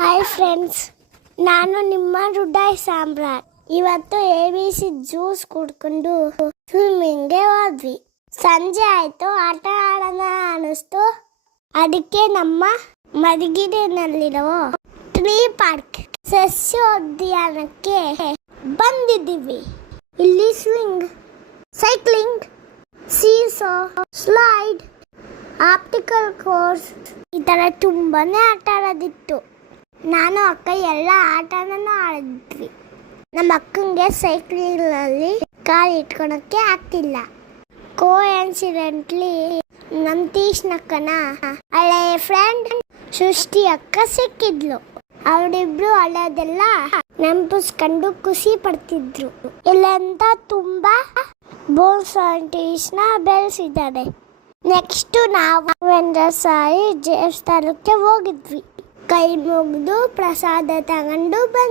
Hi friends, ನಾನು ನಿಮ್ಮ ರುಡಾಯ್ ಸಾಮ್ರಾಟ್. ಇವತ್ತು ABC ಜ್ಯೂಸ್ ಕುಡ್ಕೊಂಡು ಸ್ವಿಮ್ಮಿಂಗ್ಗೆ ಹೋದ್ವಿ. ಸಂಜೆ ಆಯಿತು, ಆಟ ಆಡೋಣ ಅನ್ನಿಸ್ತು. ಅದಕ್ಕೆ ನಮ್ಮ ಮಧುಗಿರಿನಲ್ಲಿರೋ ಟ್ರೀ ಪಾರ್ಕ್ ಸಸ್ಯೋದ್ಯಾನಕ್ಕೆ ಬಂದಿದ್ದೀವಿ. ಇಲ್ಲಿ swing, cycling, seesaw, slide, obstacle course ಈ ಥರ ತುಂಬಾನೇ ಆಟ ಆಡೋದಿತ್ತು. ನಾನು ಅಕ್ಕ ಎಲ್ಲ ಆಟನೂ ಆಡಿದ್ವಿ. ನಮ್ಮ ಅಕ್ಕಂಗೆ ಸೈಕ್ಲಿಂಗ್ನಲ್ಲಿ ಕಾಲು ಇಟ್ಕೊಳಕ್ಕೆ ಆಗ್ತಿಲ್ಲ. ಕೋಇನ್ಸಿಡೆಂಟ್ಲಿ ನಮ್ಮ ತೀಕ್ಷ್ಣಕ್ಕನ ಹಳೆಯ ಫ್ರೆಂಡ್ ಸೃಷ್ಟಿ ಅಕ್ಕ ಸಿಕ್ಕಿದ್ಲು. ಅವರಿಬ್ರು ಹಳೆಯದೆಲ್ಲ ನೆನಪಿಸ್ಕೊಂಡು ಖುಷಿ ಪಡ್ತಿದ್ರು. ಇಲ್ಲಂತ ತುಂಬಾ ಬೋನ್ ಸೈಂಟಿಸ್ಟ್ನ ಬೆಳೆಸಿದ್ದಾರೆ. ನೆಕ್ಸ್ಟ್ ನಾವು ಸಾಯಿ ದೇವಸ್ಥಾನಕ್ಕೆ ಹೋಗಿದ್ವಿ. ಕೈ ಮುಗಿದು ಪ್ರಸಾದ ತಗೊಂಡು ಬಂದ್ವಿ.